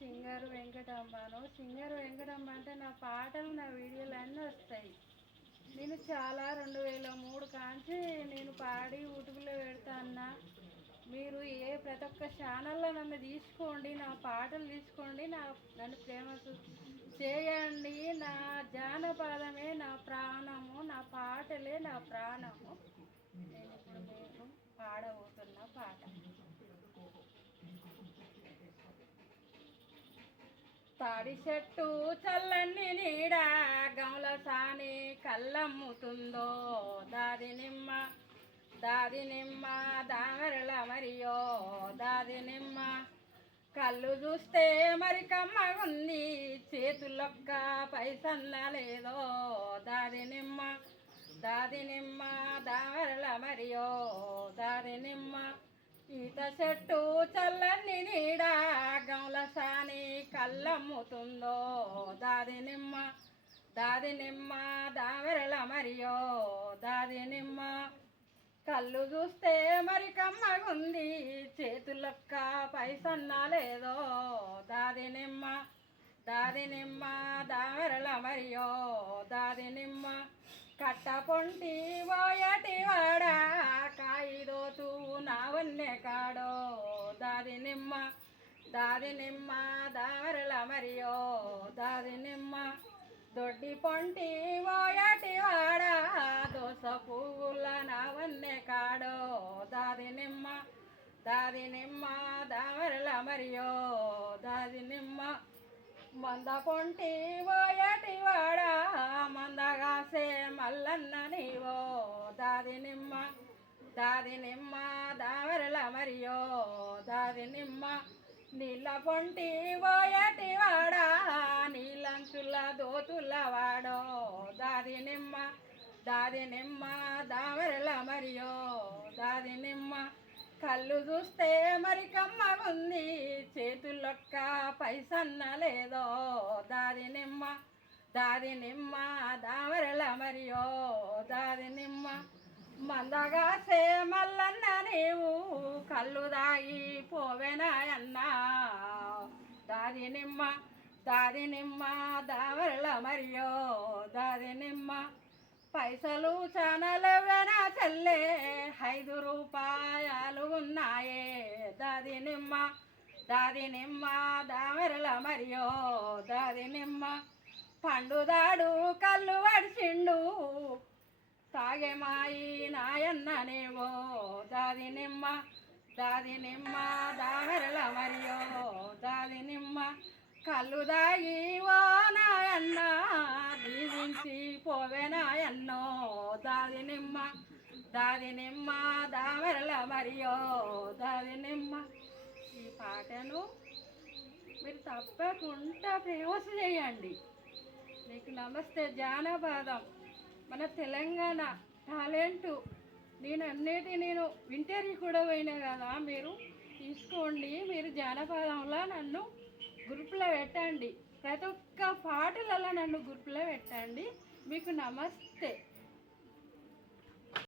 Singer వెంకటమ్మను. Singer Venkatamma అంటే నా పాటలు నా వీడియోలు అన్నీ వస్తాయి. నేను చాలా 2003 కాంచి నేను పాడి యూట్యూబ్లో పెడతా అన్నా. మీరు ప్రతి ఒక్క ఛానల్లో నన్ను తీసుకోండి, నా పాటలు తీసుకోండి, నన్ను ప్రేమ చేయండి. నా జానపదమే నా ప్రాణము, నా పాటలే నా ప్రాణము. నేను ఇప్పుడు మీకు పాడబోతున్న పాట. తాడి చెట్టు చల్లని నీడ గమల సాని కళ్ళమ్ముతుందో, దాది నిమ్మ దామరల మరియో దాది నిమ్మ. కళ్ళు చూస్తే మరి కమ్మగుంది, చేతులొక్క పైసన్న లేదో, దాది నిమ్మ దామరల మరియో దాది నిమ్మ. ఈత చెట్టు చల్లని నీడ గమల సాని కళ్ళమ్ముతుందో, దాది నిమ్మ దామరల మరియో దాది నిమ్మ. కళ్ళు చూస్తే మరి కమ్మగుంది, చేతులొక్క పైసన్న లేదో, దాది నిమ్మ దామరల మరియో దాది నిమ్మ. కట్ట పొంటి పోయటి వాడ కాయిదోతూ నావన్నే కాడో, దాది నిమ్మ దామరల మరియో దాది నిమ్మ. దొడ్డి పొంటి పోయటి వాడ దోస పువ్వుల నావన్నే కాడో, దాది నిమ్మ దామరల మరియో దాది నిమ్మ. మంద పొంటి పోయటి వాడ మందగాసే మల్లన్న నీవో, దాది నిమ్మ దామరల మరియో దాది నిమ్మ. నీళ్ళ పొంటి పోయటి వాడ నీళ్ళంచుల దోతుల వాడో, దాది నిమ్మ దామరల మరియో దాది నిమ్మ. కళ్ళు చూస్తే మరి కమ్మగుంది, చేతులొక్క పైసన్న లేదో, దాది నిమ్మ దామరల మరియో దాది నిమ్మ. మందగాసే మల్లన్న నీవు కళ్ళు దాగి పోవేనాయన్నా, దాది నిమ్మ దామరల మరియో దాది నిమ్మ. పైసలు చానలవేనా చెల్లే 5 రూపాయలు ఉన్నాయే, దాది నిమ్మ దామరల మరియో దాది నిమ్మ. పండుదాడు కళ్ళు వడిచిండు తాగే మాయి నాయన్న నేవో, దాది నిమ్మ దామరల మరియో దాది నిమ్మ. కళ్ళు దాగి ఓ నాయన్న దీవించి పోవే నాయన్నో, దాది నిమ్మ దామరల మరియో దాది నిమ్మ. ఈ పాటను మీరు తప్పకుండా ఫేమస్ చేయండి. మీకు నమస్తే జానపదం మన తెలంగాణ టాలెంటు. నేను ఇంటర్వ్యూ కూడా పోయినా కదా, మీరు తీసుకోండి. మీరు జానపదంలో నన్ను గ్రూప్లో పెట్టండి, ప్రతి ఒక్క పాటలలో నన్ను గ్రూప్లో పెట్టండి. మీకు నమస్తే.